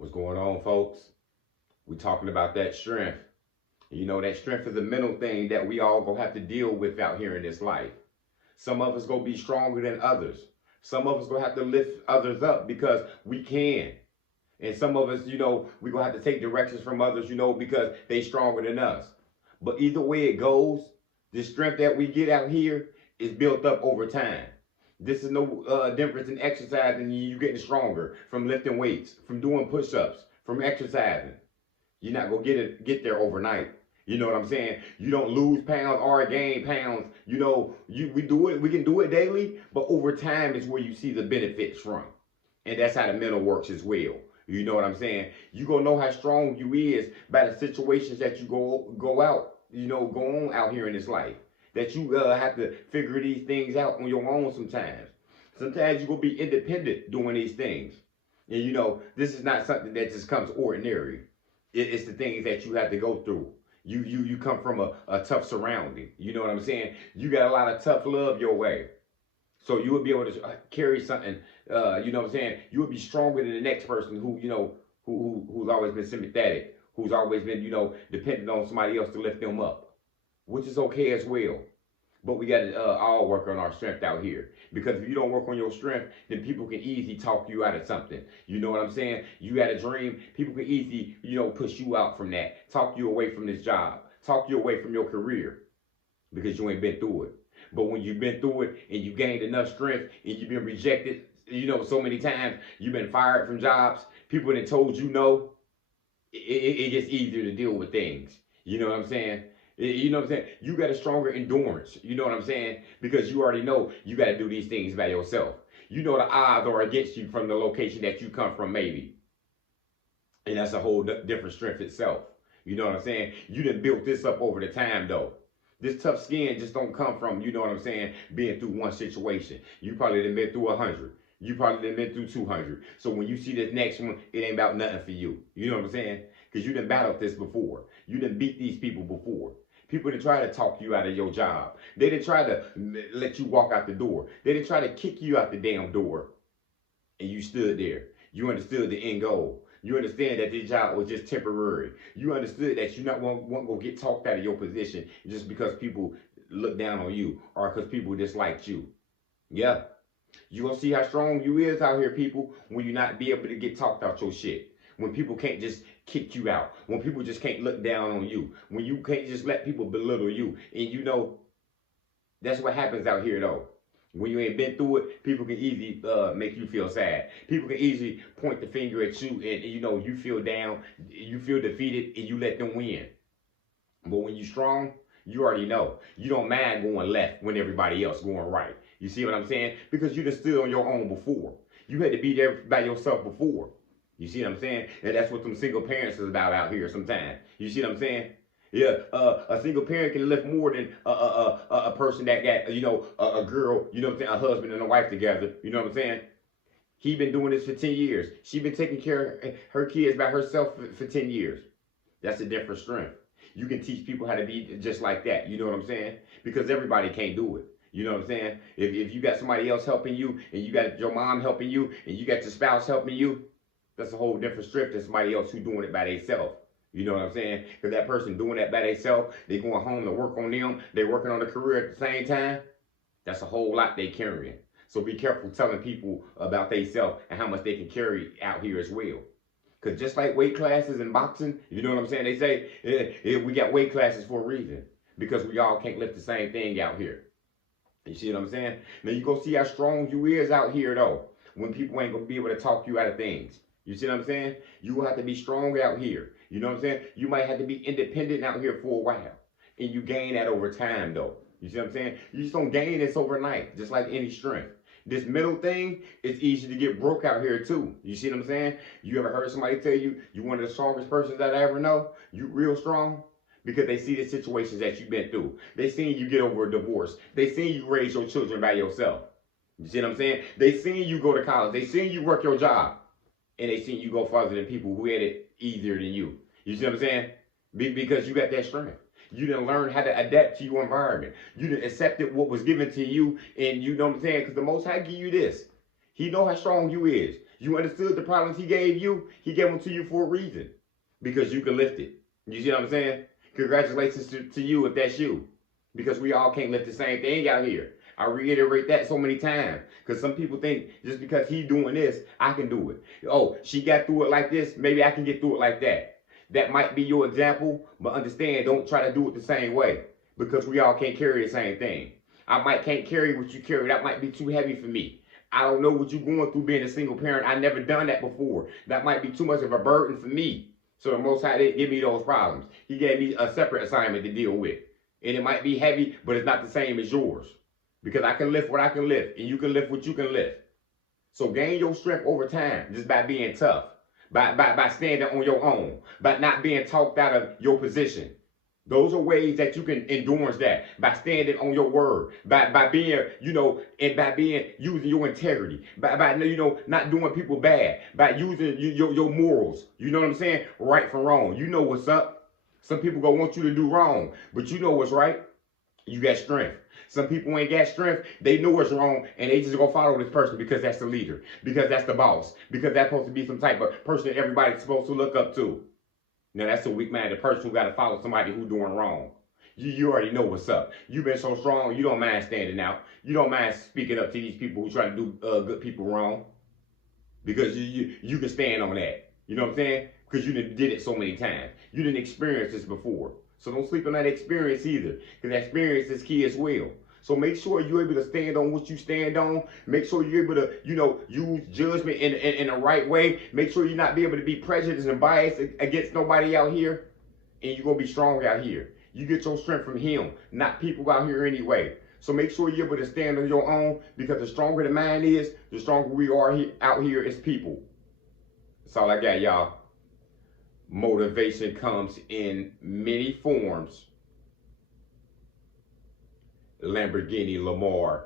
What's going on, folks? We talking about that strength. You know, that strength is a mental thing that we all gonna have to deal with out here in this life. Some of us gonna be stronger than others. Some of us gonna have to lift others up because we can. And some of us, we gonna have to take directions from others, because they stronger than us. But either way it goes, the strength that we get out here is built up over time. This is no difference in exercising. You getting stronger from lifting weights, from doing push-ups, from exercising. You're not gonna get there overnight. You know what I'm saying? You don't lose pounds or gain pounds. We do it. We can do it daily, but over time is where you see the benefits from, and that's how the mental works as well. You know what I'm saying? You gonna know how strong you is by the situations that you go out. Go on out here in this life. That you have to figure these things out on your own sometimes. Sometimes you gonna be independent doing these things, and this is not something that just comes ordinary. It's the things that you have to go through. You come from a tough surrounding. You know what I'm saying? You got a lot of tough love your way. So you would be able to carry something, you know what I'm saying? You would be stronger than the next person who's always been sympathetic, who's always been, dependent on somebody else to lift them up, which is okay as well. But we got to all work on our strength out here. Because if you don't work on your strength, then people can easily talk you out of something. You know what I'm saying? You got a dream, people can easily, push you out from that. Talk you away from this job. Talk you away from your career. Because you ain't been through it. But when you've been through it and you gained enough strength and you've been rejected, so many times, you've been fired from jobs, people that told you no, it gets easier to deal with things. You know what I'm saying? You know what I'm saying? You got a stronger endurance. You know what I'm saying? Because you already know you got to do these things by yourself. You know the odds are against you from the location that you come from, maybe. And that's a whole different strength itself. You know what I'm saying? You done built this up over the time, though. This tough skin just don't come from, you know what I'm saying, being through one situation. You probably done been through 100. You probably done been through 200. So when you see this next one, it ain't about nothing for you. You know what I'm saying? Because you done battled this before. You done beat these people before. People that try to talk you out of your job. They didn't try to let you walk out the door. They didn't try to kick you out the damn door. And you stood there. You understood the end goal. You understand that this job was just temporary. You understood that you not won't go get talked out of your position just because people look down on you or because people disliked you. Yeah. You gonna see how strong you is out here, people, when you not be able to get talked out your shit. When people can't just kick you out. When people just can't look down on you. When you can't just let people belittle you. And that's what happens out here though. When you ain't been through it, people can easily make you feel sad. People can easily point the finger at you and you feel down, you feel defeated, and you let them win. But when you strong, you already know. You don't mind going left when everybody else going right. You see what I'm saying? Because you done stood on your own before. You had to be there by yourself before. You see what I'm saying? And that's what some single parents is about out here sometimes. You see what I'm saying? Yeah, a single parent can lift more than a person that got, a girl, you know what I'm saying, a husband and a wife together. You know what I'm saying? He been doing this for 10 years. She been taking care of her kids by herself for 10 years. That's a different strength. You can teach people how to be just like that. You know what I'm saying? Because everybody can't do it. You know what I'm saying? If you got somebody else helping you, and you got your mom helping you, and you got your spouse helping you, that's a whole different strength than somebody else who's doing it by themselves. You know what I'm saying? Because that person doing that by themselves, they going home to work on them, they working on a career at the same time. That's a whole lot they carrying. So be careful telling people about themselves and how much they can carry out here as well. Because just like weight classes in boxing, you know what I'm saying? They say we got weight classes for a reason. Because we all can't lift the same thing out here. You see what I'm saying? Now you go see how strong you is out here though. When people ain't going to be able to talk you out of things. You see what I'm saying? You will have to be strong out here. You know what I'm saying? You might have to be independent out here for a while. And you gain that over time though. You see what I'm saying? You just don't gain this overnight, just like any strength. This middle thing, it's easy to get broke out here too. You see what I'm saying? You ever heard somebody tell you one of the strongest persons that I ever know? You real strong? Because they see the situations that you've been through. They seen you get over a divorce. They seen you raise your children by yourself. You see what I'm saying? They seen you go to college. They seen you work your job. And they seen you go farther than people who had it easier than you. You see what I'm saying? Because you got that strength. You didn't learn how to adapt to your environment. You didn't accepted what was given to you. And you know what I'm saying? Because the Most High give you this. He know how strong you is. You understood the problems he gave you? He gave them to you for a reason. Because you can lift it. You see what I'm saying? Congratulations to you if that's you. Because we all can't lift the same thing out here. I reiterate that so many times. Because some people think just because he's doing this, I can do it. Oh, she got through it like this, maybe I can get through it like that. That might be your example, but understand, don't try to do it the same way. Because we all can't carry the same thing. I can't carry what you carry. That might be too heavy for me. I don't know what you're going through being a single parent. I never done that before. That might be too much of a burden for me. So the Most High didn't give me those problems. He gave me a separate assignment to deal with. And it might be heavy, but it's not the same as yours. Because I can lift what I can lift, and you can lift what you can lift. So gain your strength over time just by being tough, by standing on your own, by not being talked out of your position. Those are ways that you can endurance that, by standing on your word, by being, and by using your integrity, by not doing people bad, by using your morals. You know what I'm saying? Right from wrong. You know what's up. Some people gonna want you to do wrong, but you know what's right. You got strength. Some people ain't got strength. They know what's wrong, and they just gonna follow this person because that's the leader, because that's the boss, because that's supposed to be some type of person everybody's supposed to look up to. Now that's a weak-minded person who got to follow somebody who's doing wrong. You already know what's up. You've been so strong, you don't mind standing out. You don't mind speaking up to these people who try to do good people wrong. Because you can stand on that. You know what I'm saying? Because you did it so many times. You didn't experience this before. So don't sleep on that experience either. Because experience is key as well. So make sure you're able to stand on what you stand on. Make sure you're able to, use judgment in the right way. Make sure you're not be able to be prejudiced and biased against nobody out here. And you're going to be strong out here. You get your strength from him, not people out here anyway. So make sure you're able to stand on your own, because the stronger the mind is, the stronger we are out here as people. That's all I got, y'all. Motivation comes in many forms. Lamborghini Lamar.